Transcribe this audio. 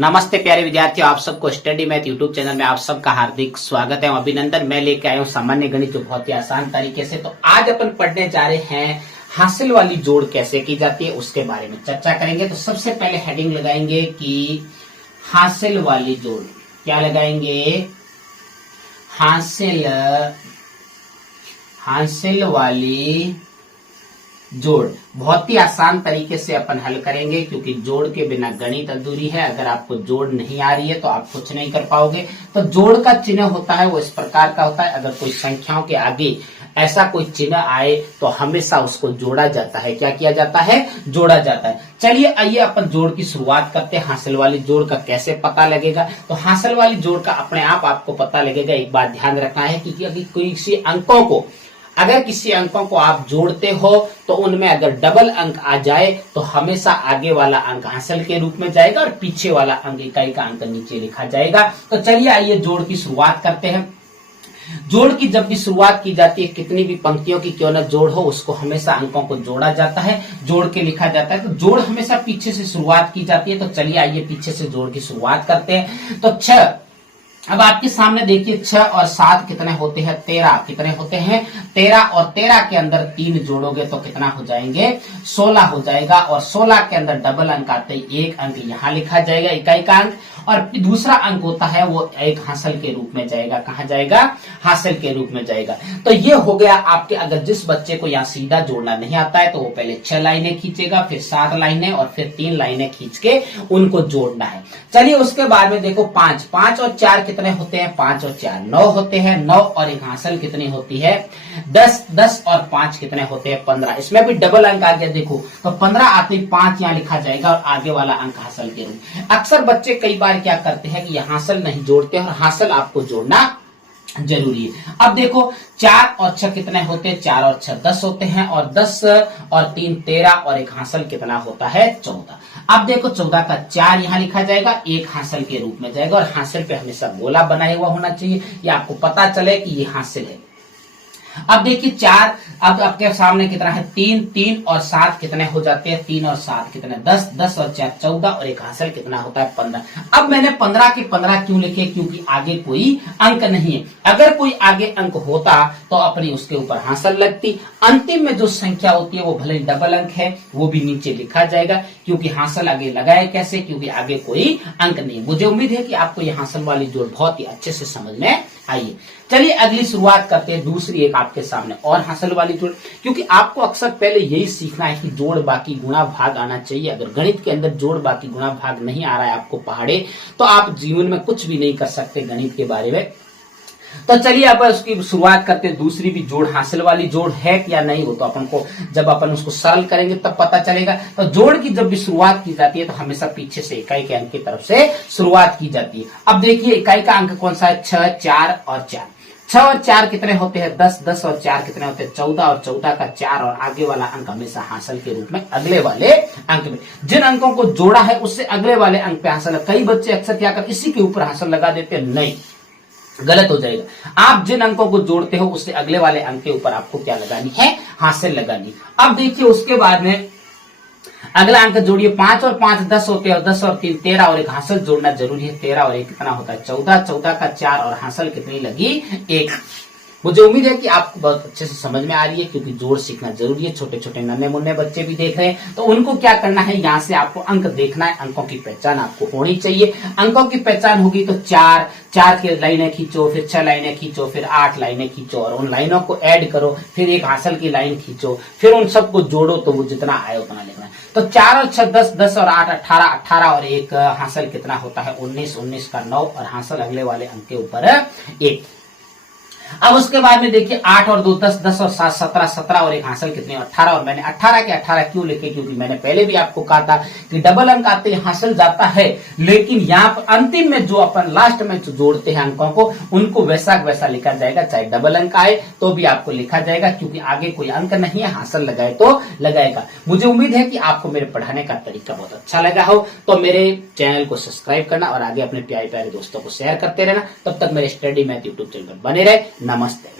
नमस्ते प्यारे विद्यार्थियों, आप सबको स्टडी मैथ यूट्यूब चैनल में आप सबका हार्दिक स्वागत है। अभिनंदन। मैं लेके आया हूँ सामान्य गणित जो बहुत ही आसान तरीके से। तो आज अपन पढ़ने जा रहे हैं हासिल वाली जोड़ कैसे की जाती है, उसके बारे में चर्चा करेंगे। तो सबसे पहले हेडिंग लगाएंगे कि हासिल वाली जोड़। क्या लगाएंगे? हासिल वाली जोड़। बहुत ही आसान तरीके से अपन हल करेंगे, क्योंकि जोड़ के बिना गणित अधूरी है। अगर आपको जोड़ नहीं आ रही है तो आप कुछ नहीं कर पाओगे। तो जोड़ का चिन्ह होता है वो इस प्रकार का होता है। अगर कोई संख्याओं के आगे ऐसा कोई चिन्ह आए तो हमेशा उसको जोड़ा जाता है। क्या किया जाता है? जोड़ा जाता है। चलिए आइए अपन जोड़ की शुरुआत करते हैं। हासिल वाली जोड़ का कैसे पता लगेगा? तो हासिल वाली जोड़ का अपने आप आपको पता लगेगा। एक बात ध्यान रखना है कि अगर किसी अंकों को आप जोड़ते हो तो उनमें अगर डबल अंक आ जाए तो हमेशा आगे वाला अंक हासिल के रूप में जाएगा और पीछे वाला अंक इकाई का अंक नीचे लिखा जाएगा। तो चलिए आइए जोड़ की शुरुआत करते हैं। जोड़ की जब भी शुरुआत की जाती है, कितनी भी पंक्तियों की क्यों न जोड़ हो, उसको हमेशा अंकों को जोड़ा जाता है, जोड़ के लिखा जाता है। तो जोड़ हमेशा पीछे से शुरुआत की जाती है। तो चलिए आइए पीछे से जोड़ की शुरुआत करते हैं। तो 6, अब आपके सामने देखिए 6 और 7 कितने होते हैं? 13। कितने होते हैं? 13। और 13 के अंदर 3 जोड़ोगे तो कितना हो जाएंगे? 16 हो जाएगा। और 16 के अंदर डबल अंक आते ही एक अंक यहाँ लिखा जाएगा, इकाई का अंक, और दूसरा अंक होता है वो एक हासिल के रूप में जाएगा। कहाँ जाएगा? हासिल के रूप में जाएगा। तो ये हो गया आपके। अगर जिस बच्चे को यहाँ सीधा जोड़ना नहीं आता है तो वो पहले 6 लाइनें खींचेगा, फिर 7 लाइनें और फिर 3 लाइनें खींच के उनको जोड़ना है। चलिए उसके बाद में देखो 5 और 4 कितने होते हैं? 5 और 4 9 होते हैं। 9 और एक हासिल कितनी होती है? 10 और 5 कितने होते हैं? 15। इसमें भी डबल अंक आ गया देखो, तो 15 आते ही 5 यहाँ लिखा जाएगा और आगे वाला अंक हासिल के रूप। अक्सर बच्चे कई बार क्या करते हैं कि हासिल नहीं जोड़ते और हासिल आपको जोड़ना जरूरी है। अब देखो 4 और 6 कितने होते हैं? 4 और 6 10 होते हैं। और 10 और 3 13 और एक हासिल कितना होता है? 14। अब देखो 14 का 4 यहाँ लिखा जाएगा, एक हासिल के रूप में जाएगा। और हासिल पे हमेशा गोला बनाया हुआ होना चाहिए, ये आपको पता चले कि ये हासिल है। अब देखिए 4, अब आपके सामने कितना है? 3 और 7 कितने हो जाते हैं? 3 और 7 कितने? 10 और 4 14 और एक हासिल कितना होता है? 15। अब मैंने 15 के 15 क्यों लिखे? क्योंकि आगे कोई अंक नहीं है। अगर कोई आगे अंक होता तो अपनी उसके ऊपर हासिल लगती। अंतिम में जो संख्या होती है वो भले डबल अंक है, वो भी नीचे लिखा जाएगा, क्योंकि हासिल आगे लगाए कैसे? क्योंकि आगे कोई अंक नहीं। मुझे उम्मीद है कि आपको ये हासिल वाली जोड़ बहुत ही अच्छे से समझ में आइए। चलिए अगली शुरुआत करते हैं। दूसरी एक आपके सामने और हासिल वाली जोड़, क्योंकि आपको अक्सर पहले यही सीखना है कि जोड़ बाकी गुणा भाग आना चाहिए। अगर गणित के अंदर जोड़ बाकी गुणा भाग नहीं आ रहा है आपको पहाड़े, तो आप जीवन में कुछ भी नहीं कर सकते गणित के बारे में। तो चलिए अब उसकी शुरुआत करते हैं। दूसरी भी जोड़ हासिल वाली जोड़ है या नहीं हो, तो अपन को जब अपन उसको सरल करेंगे तब पता चलेगा। तो जोड़ की जब भी शुरुआत की जाती है तो हमेशा पीछे से इकाई के अंक की तरफ से शुरुआत की जाती है। अब देखिए इकाई का अंक कौन सा है? 6 4 और 4। 6 और 4 कितने होते हैं? 10 और 4 कितने होते हैं? 14 और 14 का 4 और आगे वाला अंक हमेशा हासिल के रूप में अगले वाले अंक में। जिन अंकों को जोड़ा है उससे अगले वाले अंक पे हासिल। कई बच्चे अक्सर क्या कर इसी के ऊपर हासिल लगा देते हैं, नहीं, गलत हो जाएगा। आप जिन अंकों को जोड़ते हो उससे अगले वाले अंक के ऊपर आपको क्या लगानी है? हासिल लगानी। अब देखिए उसके बाद में अगला अंक जोड़िए। 5 और 5 10 होते हैं, और 10 और 3 13 और एक हासिल जोड़ना जरूरी है। 13 और 1 कितना होता है? 14। 14 का 4 और हासिल कितनी लगी? 1। मुझे उम्मीद है कि आपको बहुत अच्छे से समझ में आ रही है, क्योंकि जोड़ सीखना जरूरी है। छोटे छोटे नन्हे मुन्ने बच्चे भी देख रहे हैं, तो उनको क्या करना है? यहाँ से आपको अंक देखना है, अंकों की पहचान आपको होनी चाहिए। अंकों की पहचान होगी तो 4 की लाइनें खींचो, फिर 6 लाइनें खींचो, फिर 8 लाइनें खींचो, और उन लाइनों को ऐड करो, फिर एक हासिल की लाइन खींचो, फिर उन सबको जोड़ो, तो वो जितना आए उतना लिखना है। तो 4 और 6 10, 10 और 8 18, 18 और एक हासिल कितना होता है? 19, 19 का 9 और हासिल अगले वाले अंक के ऊपर 1। अब उसके बाद में देखिए 8 और 2 10, 10 और 7 17, 17 और एक हासिल कितने? 18। और मैंने 18 के 18 क्यों लिखे? क्योंकि मैंने पहले भी आपको कहा था कि डबल अंक आते ही हासिल जाता है, लेकिन यहाँ पर अंतिम में जो अपन लास्ट में जो जोड़ते हैं अंकों को, उनको वैसा वैसा लिखा जाएगा। चाहे डबल अंक आए तो भी आपको लिखा जाएगा, क्योंकि आगे कोई अंक नहीं है, हासिल लगाए तो लगाएगा। मुझे उम्मीद है कि आपको मेरे पढ़ाने का तरीका बहुत अच्छा लगा हो। तो मेरे चैनल को सब्सक्राइब करना और आगे अपने प्यारे प्यारे दोस्तों को शेयर करते रहना। तब तक मेरे स्टडी मैथ यूट्यूब चैनल पर बने रहे। नमस्ते।